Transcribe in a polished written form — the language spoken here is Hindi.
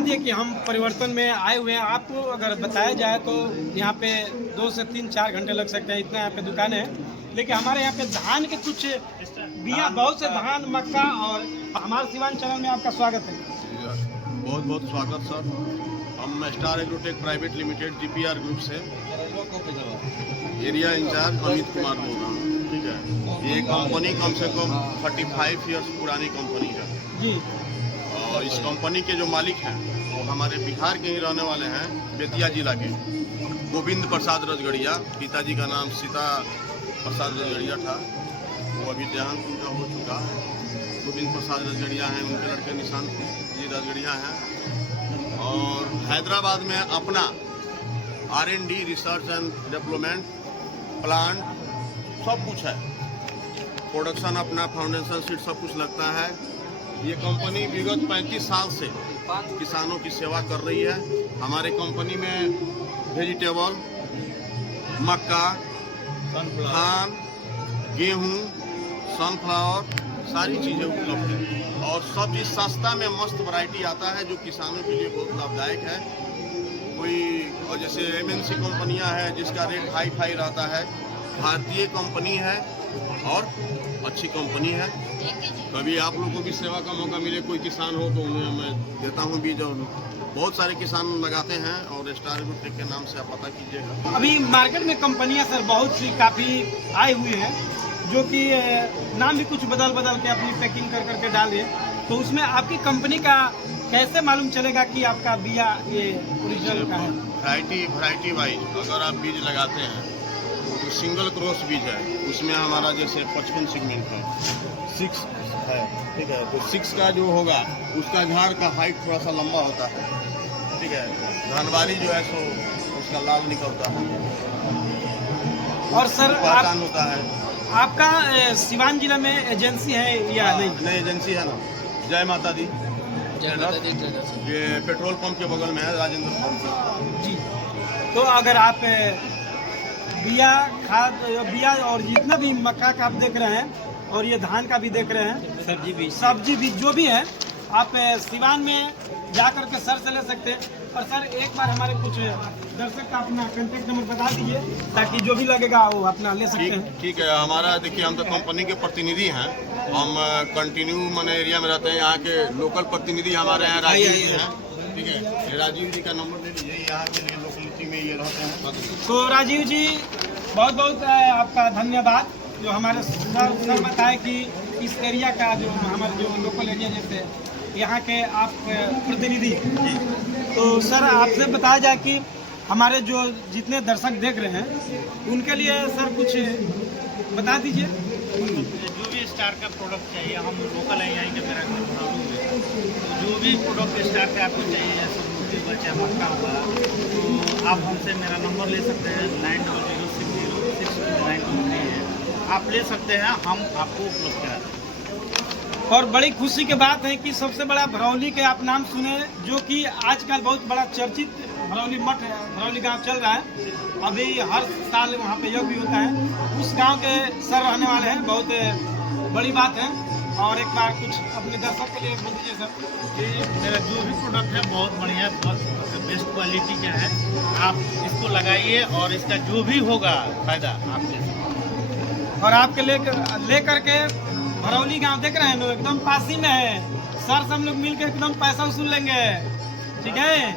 दिए कि हम परिवर्तन में आए हुए हैं। आपको अगर बताया जाए तो यहाँ पे 2 से 3-4 घंटे लग सकते हैं, इतना यहाँ पे दुकानें हैं। लेकिन हमारे यहाँ पे धान के कुछ बिया, बहुत से धान, मक्का, और हमारे सिवान चैनल में आपका स्वागत है। बहुत बहुत स्वागत सर। हम star agrotech private limited GPR group से एरिया इंचार्ज अमित कुमार बोल रहा हूँ। ठीक है, ये कंपनी कम से कम 35 ईयर्स पुरानी कंपनी है जी। और इस कंपनी के जो मालिक हैं वो हमारे बिहार के ही रहने वाले हैं, बेतिया जिला के गोविंद प्रसाद रजगड़िया। पिताजी का नाम सीता प्रसाद रजगड़िया था, वो अभी देहांत उनका हो चुका है। गोविंद प्रसाद रजगड़िया हैं, उनके लड़के निशांत जी रजगड़िया हैं। और हैदराबाद में अपना R&D research and development plant सब कुछ है, प्रोडक्शन अपना, फाउंडेशन सीट सब कुछ लगता है। ये कंपनी विगत 35 साल से किसानों की सेवा कर रही है। हमारे कंपनी में वेजिटेबल, मक्का, धान, गेहूँ, सनफ्लावर, सारी चीज़ें उपलब्ध है और सब चीज़ सस्ता में मस्त वैरायटी आता है जो किसानों के लिए बहुत लाभदायक है। कोई और जैसे MNC कंपनियां हैं जिसका रेट हाई फाई रहता है, भारतीय कंपनी है और अच्छी कंपनी है। कभी आप लोगों को भी सेवा का मौका मिले, कोई किसान हो तो उन्हें मैं देता हूँ बीज, और बहुत सारे किसान लगाते हैं और स्टार एग्रोटेक के नाम से आप पता कीजिएगा। अभी मार्केट में कंपनियां सर बहुत सी काफ़ी आई हुई हैं जो कि नाम भी कुछ बदल के अपनी पैकिंग कर करके डाल रही है। तो उसमें आपकी कंपनी का कैसे मालूम चलेगा कि आपका बिया ये ओरिजिनल का है? वैरायटी वाइज अगर आप बीज लगाते हैं तो सिंगल क्रॉस बीज है, उसमें हमारा जैसे 55 सेगमेंट है, 6 है। ठीक है, तो 6 का जो होगा उसका झाड़ का हाइट थोड़ा सा लंबा होता है। ठीक है, धनवारी जो है सो उसका लाल निकलता है और सर पहचान होता है। आपका सिवान जिला में एजेंसी है या नहीं? नहीं, एजेंसी है ना, जय माता दी। ये पेट्रोल पंप के बगल में है, राजेंद्र पंप जी। तो अगर आप बिया, खाद, बिया और जितना भी मक्का का आप देख रहे हैं और ये धान का भी देख रहे हैं, सब्जी भी जो भी है, आप सिवान में जा करके सर से ले सकते हैं। और सर एक बार हमारे कुछ दर्शक का अपना कॉन्टेक्ट नंबर बता दीजिए ताकि जो भी लगेगा वो अपना ले सकते हैं। ठीक है, हमारा देखिए, हम तो कंपनी के प्रतिनिधि हैं, हम कंटिन्यू मैंने एरिया में रहते हैं। यहाँ के लोकल प्रतिनिधि हमारे यहाँ राजीव जी हैं। ठीक है, राजीव जी का नंबर ले लीजिए, यहाँ के लिए लोकेलिटी में ये रहते हैं। तो राजीव जी बहुत बहुत आपका धन्यवाद जो हमारे सर बताए कि इस एरिया का जो हमारे जो लोकल एरिया जैसे यहाँ के आप प्रतिनिधि। तो सर आपसे बताया जाए कि हमारे जो जितने दर्शक देख रहे हैं उनके लिए सर कुछ बता दीजिए। जो भी स्टार का प्रोडक्ट चाहिए, हम लोकल हैं यहीं के, मेरा घर बनालू है। तो जो भी प्रोडक्ट स्टार का आपको चाहिए, जैसे मूर्ति बचा, मक्का हुआ, तो आप हमसे मेरा नंबर ले सकते हैं, 9006062923 है। आप ले सकते हैं, हम आपको उपलब्ध करा दें। और बड़ी खुशी की बात है कि सबसे बड़ा भरौली के आप नाम सुने, जो कि आजकल बहुत बड़ा चर्चित भरौली मठ है, भरौली गांव चल रहा है। अभी हर साल वहां पे यज्ञ भी होता है। उस गांव के सर रहने वाले हैं, बहुत बड़ी बात है। और एक बार कुछ अपने दर्शक के लिए बोल दीजिए सर। कि मेरा जो भी प्रोडक्ट है बहुत बढ़िया है, बहुत बेस्ट क्वालिटी का है। आप इसको लगाइए और इसका जो भी होगा फायदा आप ले सकते। और आपके ले करके भरौली गांव देख रहे हैं लोग, एकदम पास ही में है। सर से हम लोग मिलकर एकदम पैसा वसूल लेंगे। ठीक है।